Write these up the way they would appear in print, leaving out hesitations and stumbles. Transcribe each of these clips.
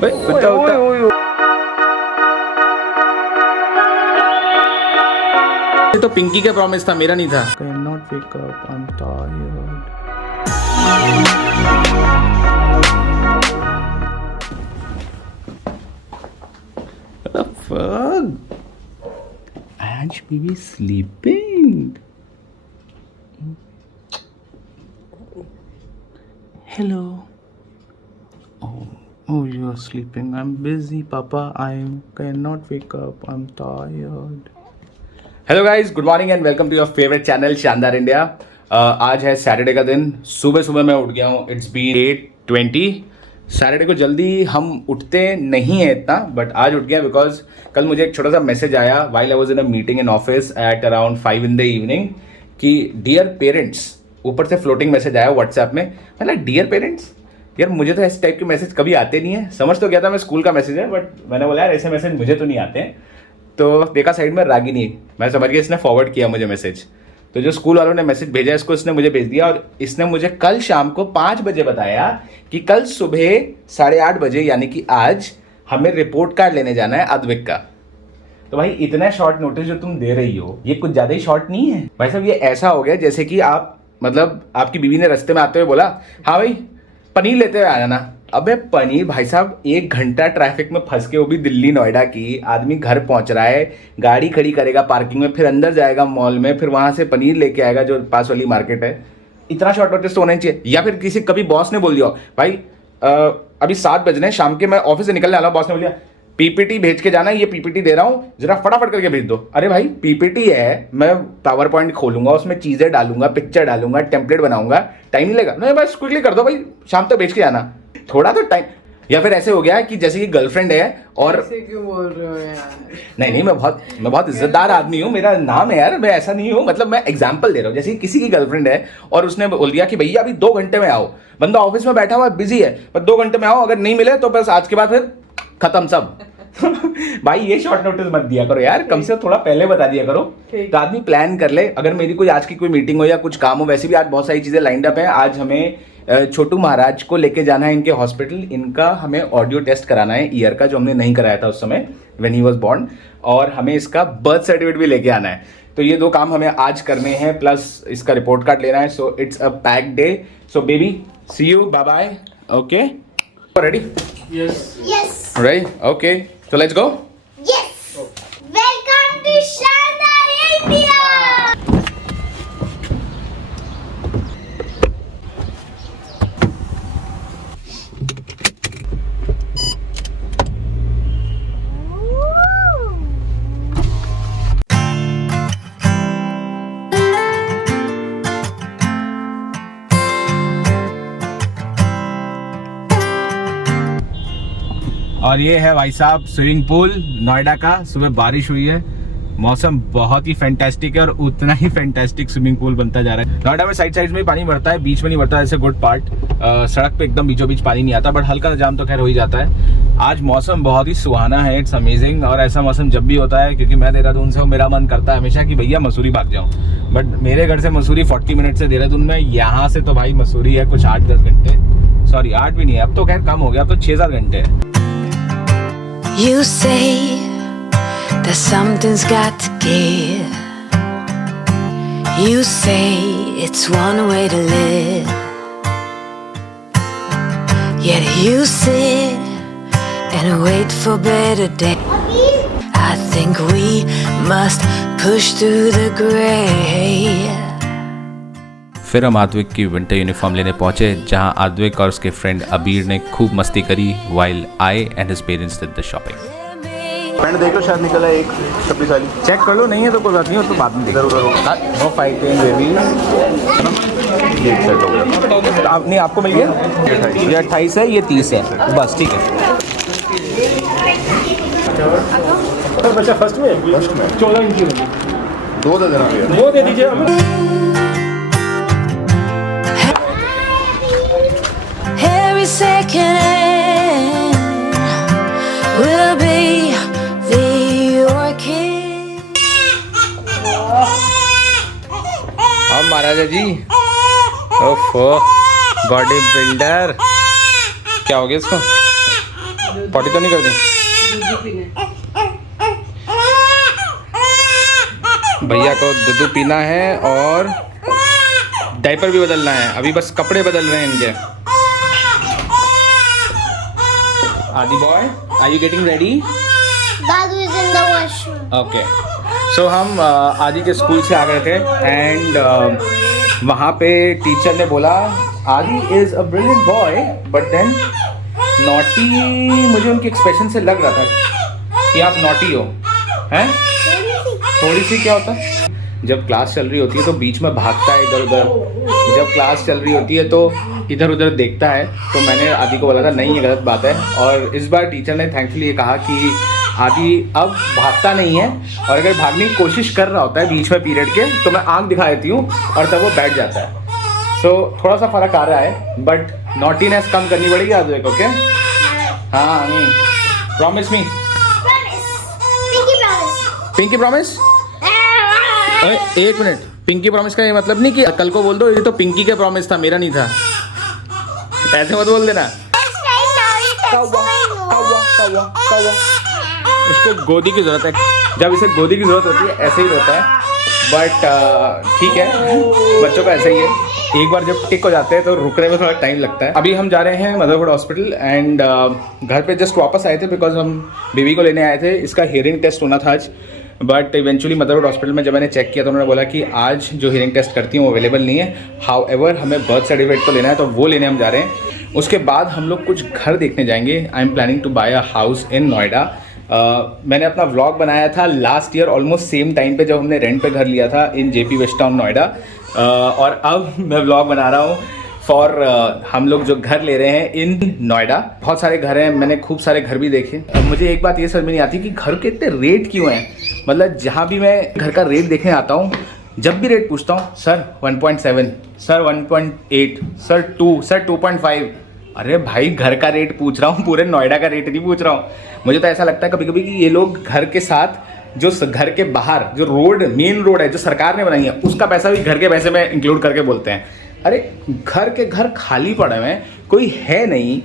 कुत्ता उठा। ये तो पिंकी का प्रॉमिस था, मेरा नहीं था। Cannot wake up, I'm tired. What the fuck? Ash baby sleeping. Hello. Oh, you're sleeping. I'm busy, Papa. I cannot wake up. I'm tired. Hello guys, good morning and welcome to your favourite channel Shandaar India. आज है Saturday का दिन। सुबह सुबह मैं उठ गया हूँ। It's been 8:20। सैटरडे को जल्दी हम उठते नहीं हैं इतना, बट आज उठ गया बिकॉज कल मुझे एक छोटा सा मैसेज आया while I was in a meeting in office at around 5 in the evening कि डियर पेरेंट्स, ऊपर से फ्लोटिंग मैसेज आया व्हाट्सएप में। मतलब डियर पेरेंट्स, यार मुझे तो इस टाइप के मैसेज कभी आते नहीं है। समझ तो गया था मैं स्कूल का मैसेज है, बट मैंने बोला यार ऐसे मैसेज मुझे तो नहीं आते हैं। तो देखा साइड में रागिनी, मैं समझ गया इसने फॉरवर्ड किया मुझे मैसेज। तो जो स्कूल वालों ने मैसेज भेजा इसको इसने मुझे भेज दिया, और इसने मुझे कल शाम को 5 बजे बताया कि कल सुबह 8:30 बजे यानी कि आज हमें रिपोर्ट कार्ड लेने जाना है अद्विक का। तो भाई इतना शॉर्ट नोटिस जो तुम दे रही हो ये कुछ ज़्यादा ही शॉर्ट नहीं है भाई साहब। ये ऐसा हो गया जैसे कि आप मतलब आपकी बीवी ने रास्ते में आते हुए बोला हाँ भाई पनीर लेते हुए आ जाना। अबे पनीर भाई साहब 1 घंटा ट्रैफिक में फंस के, वो भी दिल्ली नोएडा की, आदमी घर पहुंच रहा है, गाड़ी खड़ी करेगा पार्किंग में, फिर अंदर जाएगा मॉल में, फिर वहां से पनीर लेके आएगा जो पास वाली मार्केट है। इतना शॉर्ट नोटिस तो होना ही चाहिए। या फिर किसी कभी बॉस ने बोल दिया भाई अभी 7 बज रहे हैं शाम के, मैं ऑफिस से निकलने वाला हूँ, बॉस ने बोल दिया पीपीटी भेज के जाना, ये पीपीटी दे रहा हूँ जरा फटाफट करके भेज दो। अरे भाई पीपीटी है, मैं पावर पॉइंट खोलूंगा, उसमें चीजें डालूंगा, पिक्चर डालूंगा, टेम्पलेट बनाऊंगा, टाइम नहीं लगेगा। नहीं बस क्विकली कर दो भाई, शाम तक भेज के जाना, थोड़ा तो टाइम। या फिर ऐसे हो गया कि जैसे कि गर्लफ्रेंड है और ऐसे क्यों बोल रहे हो यार? नहीं मैं बहुत इज्जतदार आदमी हूँ, मेरा नाम है यार, मैं ऐसा नहीं हूँ। मतलब मैं एग्जांपल दे रहा हूँ, जैसे कि किसी की गर्लफ्रेंड है और उसने बोल दिया कि भैया अभी 2 घंटे में आओ। बंदा ऑफिस में बैठा हुआ बिजी है, पर 2 घंटे में आओ, अगर नहीं मिले तो बस आज के बाद फिर खत्म सब। भाई ये शॉर्ट नोटिस मत दिया करो यार, कम से थोड़ा पहले बता दिया करो तो आदमी प्लान कर ले। अगर मेरी कोई आज की कोई मीटिंग हो या कुछ काम हो, वैसे भी आज बहुत सारी चीजें लाइंड अप है। आज हमें छोटू महाराज को लेके जाना है इनके हॉस्पिटल, इनका हमें ऑडियो टेस्ट कराना है ईयर का, जो हमने नहीं कराया था उस समय व्हेन ही वाज बोर्न, और हमें इसका बर्थ सर्टिफिकेट भी लेके आना है। तो ये 2 काम हमें आज करने हैं, प्लस इसका रिपोर्ट कार्ड लेना है। So it's a packed day. So baby see you, bye bye. Okay ready? Yes. Right, okay so let's go. Yes. Welcome to Shandar India. और ये है भाई साहब स्विमिंग पूल नोएडा का। सुबह बारिश हुई है, मौसम बहुत ही फैंटास्टिक है, और उतना ही फैंटास्टिक स्विमिंग पूल बनता जा रहा है। नोएडा में साइड में पानी भरता है, बीच में नहीं भरता ऐसे गुड पार्ट। सड़क पे एकदम बीचों बीच पानी नहीं आता, बट हल्का जाम तो खैर हो ही जाता है। आज मौसम बहुत ही सुहाना है, इट्स अमेजिंग। और ऐसा मौसम जब भी होता है, क्योंकि मैं देहरादून से हूँ, मेरा मन करता है हमेशा कि भैया मसूरी भाग जाऊँ, बट मेरे घर से मसूरी 40 मिनट से देहरादून में, यहाँ से तो भाई मसूरी है कुछ 8-10 घंटे। सॉरी 8 भी नहीं है, अब तो खैर कम हो गया, अब तो 6-7 घंटे है। You say that something's got to give. You say it's one way to live. Yet you sit and wait for better days. I think we must push through the gray. फिर हम आद्विक की विंटर यूनिफॉर्म लेने पहुंचे, जहां आद्विक और उसके friend अबीर ने खूब मस्ती करी while I and his parents did the shopping. Pant देख लो, शायद निकला है एक 26 वाली, चेक कर लो, नहीं है तो कोई बात नहीं, हो तो बाद में इधर उधर नो फाइटिंग बेबी। ये एक सेट हो गया। आप नहीं, आपको मिल गया? ये 28 है, ये 30 है, बस ठीक है। बच्चा फर्स्ट में 14 इंच की 2 दे देना भैया। 2 दे दीजिए। Every second will be your kid. अब महाराजा जी, ओफो बॉडी बिल्डर, क्या हो गया इसको? पॉटी तो नहीं कर दी? दूध पीने। भैया को दूध पीना है और डायपर भी बदलना है। अभी बस कपड़े बदल रहे हैं इनके। Aadi boy, are you getting ready? Dadu is in the washroom. Okay, so हम आदि के स्कूल से आ गए थे एंड वहाँ पे टीचर ने बोला Aadi is a brilliant boy but then naughty. मुझे उनके एक्सप्रेशन से लग रहा था कि आप नॉटी हो। हैं? थोड़ी सी क्या होता है? जब क्लास चल रही होती है तो बीच में भागता है इधर उधर। जब क्लास चल रही होती है तो इधर उधर देखता है। तो मैंने आदि को बोला था नहीं, ये गलत बात है। और इस बार टीचर ने थैंकफुली ये कहा कि आदि अब भागता नहीं है, और अगर भागने की कोशिश कर रहा होता है बीच में पीरियड के तो मैं आंख दिखा देती हूँ और तब वो बैठ जाता है। सो थोड़ा सा फ़र्क आ रहा है बट नॉटीनेस कम करनी पड़ेगी आदि को। ओके? हाँ, नहीं, प्रॉमिस मी। Pinky promise? एक मिनट, पिंकी प्रॉमिस का ये मतलब नहीं कि कल को बोल दो ये तो पिंकी का प्रॉमिस था, मेरा नहीं था। ऐसे मत बोल देना। उसको गोदी की ज़रूरत है, जब इसे गोदी की ज़रूरत होती है ऐसे ही होता है। बट ठीक है, बच्चों का ऐसा ही है, एक बार जब टिक हो जाते हैं तो रुकने में थोड़ा टाइम लगता है। अभी हम जा रहे हैं मदरहुड हॉस्पिटल एंड घर पे जस्ट वापस आए थे बिकॉज हम बेबी को लेने आए थे। इसका हियरिंग टेस्ट होना था आज, बट इवेंचुअली मदरहुड हॉस्पिटल में जब मैंने चेक किया तो उन्होंने बोला कि आज जो हियरिंग टेस्ट करती हैं वो अवेलेबल नहीं है। हाउएवर हमें बर्थ सर्टिफिकेट तो लेना है तो वो लेने हम जा रहे हैं। उसके बाद हम लोग कुछ घर देखने जाएंगे। I am planning to buy a house in Noida. मैंने अपना व्लॉग बनाया था last year almost same time पे जब हमने रेंट पे घर लिया था in Jaypee west town Noida. और अब मैं व्लॉग बना रहा हूँ फॉर हम लोग जो घर ले रहे हैं इन नोएडा। बहुत सारे घर हैं, मैंने खूब सारे घर भी देखे। मुझे एक बात ये समझ में नहीं आती कि घर के इतने रेट क्यों हैं। मतलब जहाँ भी मैं घर का रेट देखने आता हूँ, जब भी रेट पूछता हूँ सर 1.7, सर 1.8, सर 2, सर 2.5। अरे भाई, घर का रेट पूछ रहा हूँ, पूरे नोएडा का रेट नहीं पूछ रहा हूँ। मुझे तो ऐसा लगता है कभी कभी कि ये लोग घर के साथ जो घर के बाहर जो रोड, मेन रोड है जो सरकार ने बनाई है, उसका पैसा भी घर के पैसे में इंक्लूड करके बोलते हैं। अरे घर के घर खाली पड़े हुए हैं, कोई है नहीं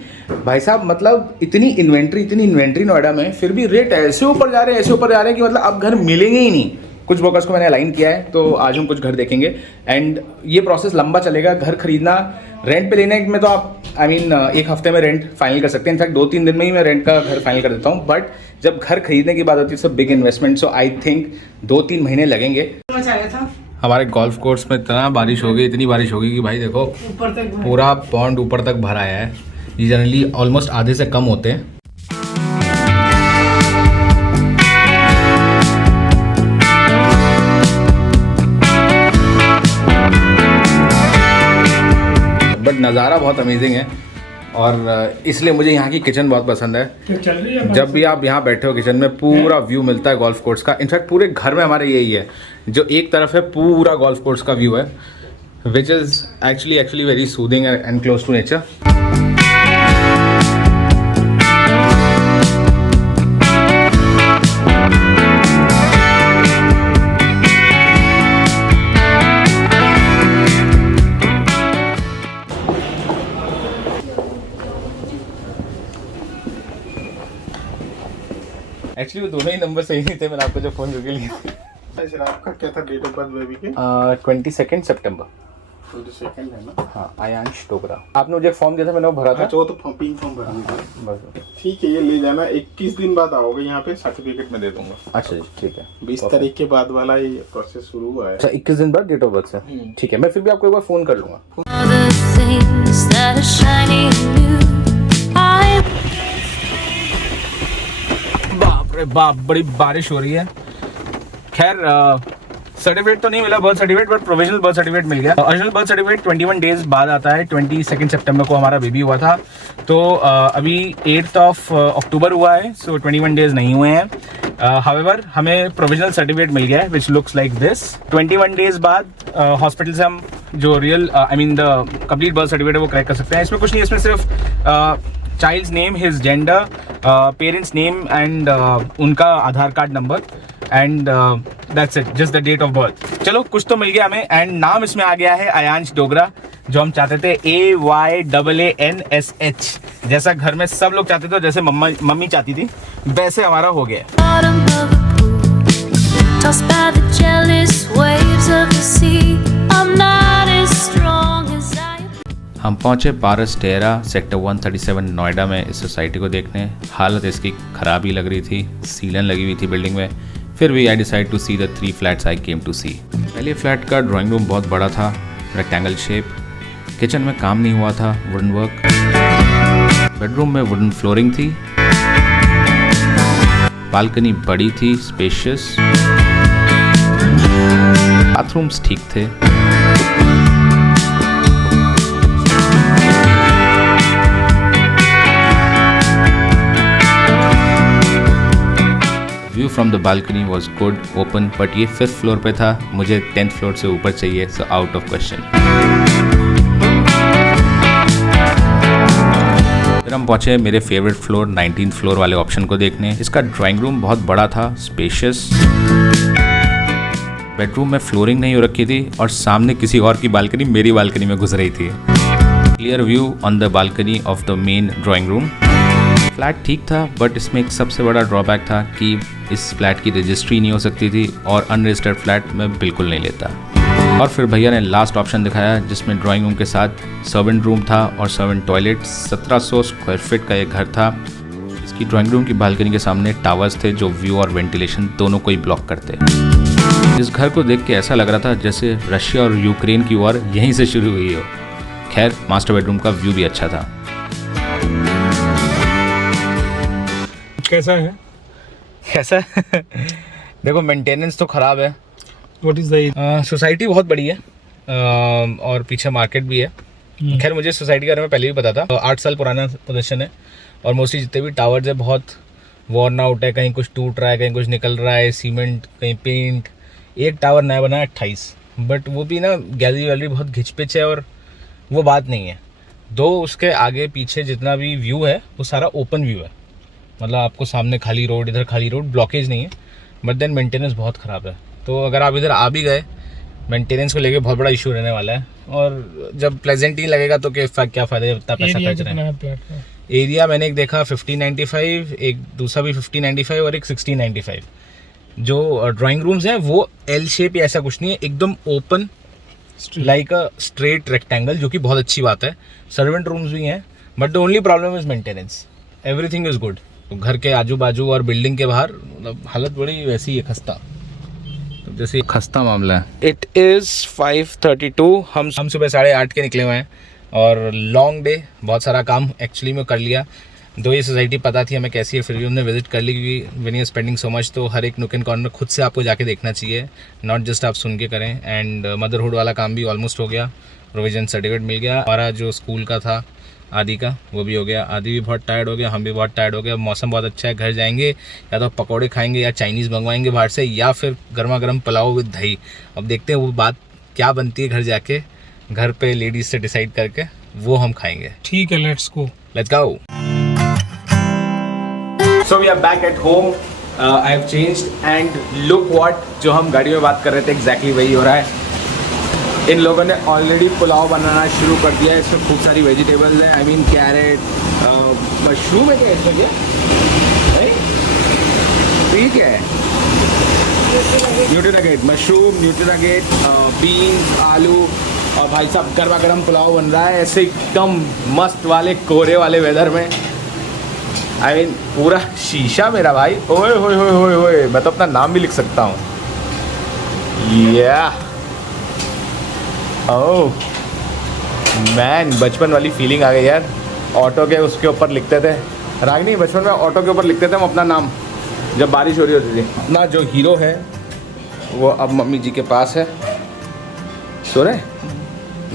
भाई साहब। मतलब इतनी इन्वेंट्री नोएडा में, फिर भी रेट ऐसे ऊपर जा रहे हैं कि मतलब अब घर मिलेंगे ही नहीं। कुछ ब्रोकर्स को मैंने अलाइन किया है तो आज हम कुछ घर देखेंगे एंड ये प्रोसेस लंबा चलेगा। घर खरीदना, रेंट पे लेने में तो आप एक हफ्ते में रेंट फाइनल कर सकते हैं। इनफैक्ट 2-3 दिन में ही मैं रेंट का घर फाइनल कर देता हूँ। बट जब घर खरीदने की बात होती है सब big investment, so I think 2-3 महीने लगेंगे। हमारे गोल्फ कोर्स में इतना बारिश हो गई, इतनी बारिश हो गई कि भाई देखो ऊपर तक पूरा पॉन्ड ऊपर तक भर आया है। ये जनरली ऑलमोस्ट आधे से कम होते हैं। बट नज़ारा बहुत अमेजिंग है और इसलिए मुझे यहाँ की किचन बहुत पसंद है। जब भी आप यहाँ बैठे हो किचन में पूरा व्यू मिलता है गोल्फ कोर्स का। इनफैक्ट पूरे घर में हमारे यही है, जो एक तरफ है पूरा गोल्फ कोर्स का व्यू है, which is actually very soothing and close to nature. Actually वो दोनों ही नंबर सही नहीं थे, मैंने आपको जो फ़ोन करके लिया। सर आपका क्या था डेट ऑफ बर्थ बेबी के? 22 सितंबर। 22 है ना? हाँ, आयांश टोकरा। आपने मुझे फॉर्म दिया था, मैंने वो भरा था। अच्छा, वो तो पिंक फॉर्म भरा था। बस ठीक है, ये ले जाना। 21 दिन बाद आओगे यहाँ पे, सर्टिफिकेट में दे दूंगा। अच्छा जी, ठीक है। 20 तारीख के बाद वाला ये प्रोसेस शुरू हुआ है। अच्छा, 21 दिन बाद डेट ऑफ बर्थ से। ठीक है, मैं फिर भी आपको एक बार फ़ोन कर लूँगा। All the things that are shining new. बाप रे बाप, बड़ी बारिश हो रही है। खैर सर्टिफिकेट तो नहीं मिला birth certificate, but provisional birth certificate मिल गया। ओरिजिनल बर्थ सर्टिफिकेट 21 डेज बाद आता है। 22 सितंबर को हमारा बेबी हुआ था, तो अभी 8 अक्टूबर हुआ है, सो 21 डेज नहीं हुए हैं। हाउएवर हमें प्रोविजनल सर्टिफिकेट मिल गया है which looks like this. 21 days बाद हॉस्पिटल से हम जो real the complete birth certificate है वो करेक्ट कर सकते हैं। इसमें कुछ नहीं, इसमें सिर्फ child's name, his gender, parents name and उनका Aadhaar card number and that's it, just the date of birth. चलो कुछ तो मिल गया हमें। एंड नाम इसमें आ गया है अयांश डोगरा, जो हम चाहते थे AYANSH, जैसा घर में सब लोग चाहते थे, जैसे मम्मी चाहती थी, वैसे हमारा हो गया। Bottom of a pool, tossed by the jealous waves of the sea. I'm not as strong as I. हम पहुंचे पारस टेरा सेक्टर 137 नोएडा में इस सोसाइटी को देखने। हालत इसकी ख़राब ही लग रही थी, सीलन लगी हुई थी बिल्डिंग में। फिर भी I decide to see the 3 flats I came to see. पहले फ्लैट का ड्राइंग रूम बहुत बड़ा था, रेक्टेंगल शेप। किचन में काम नहीं हुआ था, वुडन वर्क। बेडरूम में वुडन फ्लोरिंग थी। बालकनी बड़ी थी, स्पेशियस। बाथरूम्स ठीक थे। View from the balcony was good, open, but ये 5th फ्लोर पे था, मुझे 10th फ्लोर से ऊपर चाहिए, सो आउट ऑफ क्वेश्चन। फिर हम पहुंचे मेरे फेवरेट फ्लोर 19th फ्लोर वाले ऑप्शन को देखने। इसका ड्राइंग रूम बहुत बड़ा था, स्पेशियस। बेडरूम में फ्लोरिंग नहीं हो रखी थी और सामने किसी और की बालकनी मेरी बालकनी में घुस रही थी। Clear view on the balcony of the main drawing room. Flat ठीक था, बट इसमें एक सबसे बड़ा ड्रॉबैक था कि इस फ्लैट की रजिस्ट्री नहीं हो सकती थी और अनरजिस्टर्ड फ्लैट मैं बिल्कुल नहीं लेता। और फिर भैया ने लास्ट ऑप्शन दिखाया, जिसमें ड्राइंग रूम के साथ सर्वेंट रूम था और सर्वेंट टॉयलेट। 1700 स्क्वायर फीट का एक घर था। इसकी ड्राइंग रूम की बालकनी के सामने टावर्स थे जो व्यू और वेंटिलेशन दोनों को ही ब्लॉक करते। इस घर को देख के ऐसा लग रहा था जैसे रशिया और यूक्रेन की वॉर यहीं से शुरू हुई हो। खैर, मास्टर बेडरूम का व्यू भी अच्छा था। कैसा है? कैसा देखो, मेंटेनेंस तो ख़राब है। What is the सोसाइटी बहुत बड़ी है और पीछे मार्केट भी है। खैर, मुझे सोसाइटी के बारे में पहले भी पता था। 8 साल पुराना पोजीशन है और मोस्टली जितने भी टावर्स है बहुत वॉर्न आउट है, कहीं कुछ टूट रहा है, कहीं कुछ निकल रहा है, सीमेंट, कहीं पेंट। एक टावर नया बना है 28, बट वो भी ना गैलरी वैलरी बहुत घिच पिच है और वो बात नहीं है। दो उसके आगे पीछे जितना भी व्यू है वो सारा ओपन व्यू है, मतलब आपको सामने खाली रोड, इधर खाली रोड, ब्लॉकेज नहीं है। बट देन मेंटेनेंस बहुत ख़राब है, तो अगर आप इधर आ भी गए, मेंटेनेंस को लेके बहुत बड़ा इशू रहने वाला है। और जब प्लेजेंट ही लगेगा तो क्या फ़ायदा, इतना पैसा खर्च रहे हैं। एरिया मैंने एक देखा 1595, एक दूसरा भी 1595 और एक 1695। जो ड्राइंग रूम्स हैं वो एल शेप या ऐसा कुछ नहीं है, एकदम open like a straight rectangle, जो कि बहुत अच्छी बात है। सर्वेंट रूम्स भी हैं, but the only problem is maintenance. Everything is good. घर के आजू बाजू और बिल्डिंग के बाहर मतलब हालत बड़ी वैसी है, खस्ता, तो जैसे खस्ता मामला है। It is 5:32। हम सुबह 8:30 के निकले हुए हैं और लॉन्ग डे, बहुत सारा काम एक्चुअली में कर लिया। दो ये सोसाइटी पता थी हमें कैसी है, फिर भी हमने विजिट कर ली, क्योंकि when you are spending so much तो हर एक नुक एंड कॉर्नर खुद से आपको जाके देखना चाहिए, नॉट जस्ट आप सुन के करें। एंड मदरहुड वाला काम भी ऑलमोस्ट हो गया, प्रोविजन सर्टिफिकेट मिल गया। हमारा जो स्कूल का था आदि का, वो भी हो गया। आदि भी बहुत टायर्ड हो गया, हम भी बहुत टायर्ड हो गए। मौसम बहुत अच्छा है, घर जाएंगे या तो पकौड़े खाएंगे या चाइनीज़ मंगवाएंगे बाहर से, या फिर गर्मा गर्म पुलाव विद दही। अब देखते हैं वो बात क्या बनती है घर जाके, घर पे लेडीज से डिसाइड करके वो हम खाएंगे। ठीक है, let's go. So we are back at home. I have changed and look what, जो हम गाड़ी में बात कर रहे थे exactly वही हो रहा है। इन लोगों ने ऑलरेडी पुलाव बनाना शुरू कर दिया है। इसमें खूब सारी वेजिटेबल्स हैं, आई मीन कैरेट, मशरूम है, क्या इसमें क्या नहीं? ठीक है, न्यूट्रीनगेट, मशरूम, न्यूट्रीनगेट, बीन्स, आलू, और भाई साहब गर्मा गर्म पुलाव बन रहा है ऐसे एकदम मस्त वाले कोहरे वाले वेदर में। आई मीन पूरा शीशा मेरा भाई, ओए होए होए होए होए, मैं तो अपना नाम भी लिख सकता हूँ। ओह मैन, बचपन वाली फीलिंग आ गई यार। ऑटो के उसके ऊपर लिखते थे, रागनी बचपन में ऑटो के ऊपर लिखते थे हम अपना नाम जब बारिश हो रही होती थी। अपना जो हीरो है वो अब मम्मी जी के पास है, सो रहे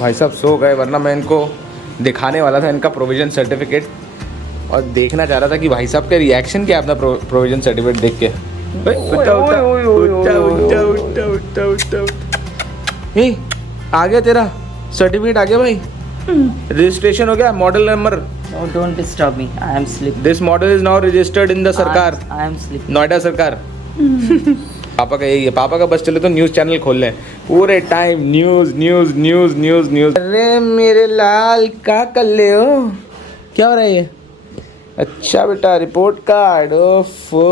भाई साहब, सो गए, वरना मैं इनको दिखाने वाला था इनका प्रोविज़न सर्टिफिकेट और देखना चाह रहा था कि भाई साहब का रिएक्शन क्या है अपना प्रोविज़न सर्टिफिकेट देख के। आ गया तेरा सर्टिफिकेट, आ गया भाई, रजिस्ट्रेशन हो गया, model number. No, don't disturb me. I am sleeping. This model is now registered in the सरकार, I am sleeping. नोएडा सरकार। पापा का यही है, पापा का बस चले तो न्यूज़ चैनल खोल लें, पूरे time news news news news news. अरे मेरे लाल क्या कर ले हो, क्या हो रहा है ये? अच्छा बेटा रिपोर्ट कार्ड, ओफो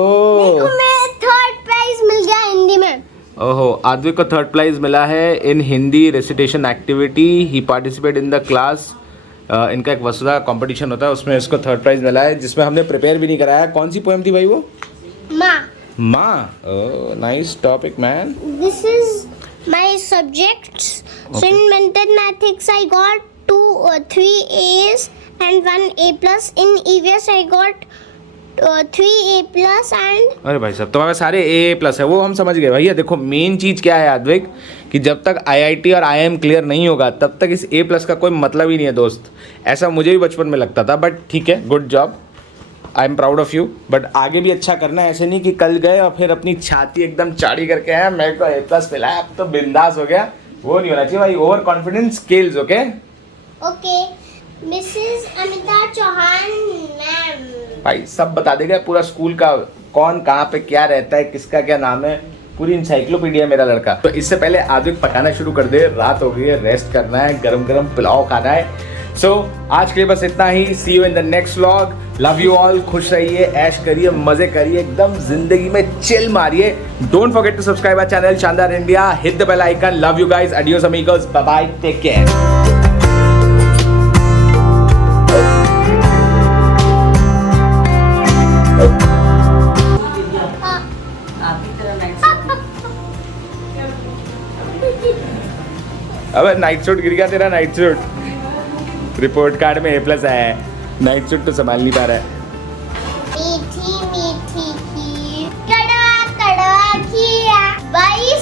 मैं थर्ड प्राइज मिल गया हिंदी में। ओहो, आद्विक को थर्ड प्राइज मिला है in Hindi recitation activity. He participate in the class. इनका एक वसुधा कंपटीशन होता है, उसमें इसको थर्ड प्राइज मिला है, जिसमें हमने प्रिपेयर भी नहीं कराया। कौन सी पोएम थी भाई वो? माँ। माँ। Oh nice topic man. This is my subjects. So in mathematics I got 3 A's and 1 A plus. In EVS I got 3 A plus and अरे भाई साहब तुम्हारे सारे ए प्लस है, वो हम समझ गए भैया। देखो मेन चीज़ क्या है आद्विक, कि जब तक आईआईटी और आईआईएम क्लियर नहीं होगा तब तक इस ए प्लस का कोई मतलब ही नहीं है दोस्त। ऐसा मुझे भी बचपन में लगता था, बट ठीक है, good job, I am proud of you. But आगे भी अच्छा करना है, ऐसे नहीं कि कल गए और फिर अपनी छाती एकदम चाड़ी करके आया मेरे को ए प्लस मिला है अब तो बिंदास हो गया, वो नहीं होना चाहिए भाई। Over confidence skills, okay okay. Mrs. Amita Chauhan ma'am. भाई सब बता देगा पूरा स्कूल का, कौन कहाँ पे क्या रहता है, किसका क्या नाम है, पूरी इंसाइक्लोपीडिया मेरा लड़का। तो इससे पहले आद्विक पकाना शुरू कर दे, रात हो गई है, रेस्ट करना है, गरम गरम पुलाव खाना है। सो आज के लिए बस इतना ही। See you in the next vlog. Love you all, खुश रहिए, ऐश करिए, मजे करिए, एकदम जिंदगी में चिल मारिए। Don't forget to subscribe our channel Shandaar India, hit the bell icon. Love you guys, adios amigos, bye bye, take care. अबे नाइट सूट गिर गया तेरा, नाइट सूट रिपोर्ट कार्ड में ए प्लस आया है, नाइट सूट तो संभाल नहीं पा रहा है। मीठी मीठी खीर, कड़वा कड़वा खीरा, 22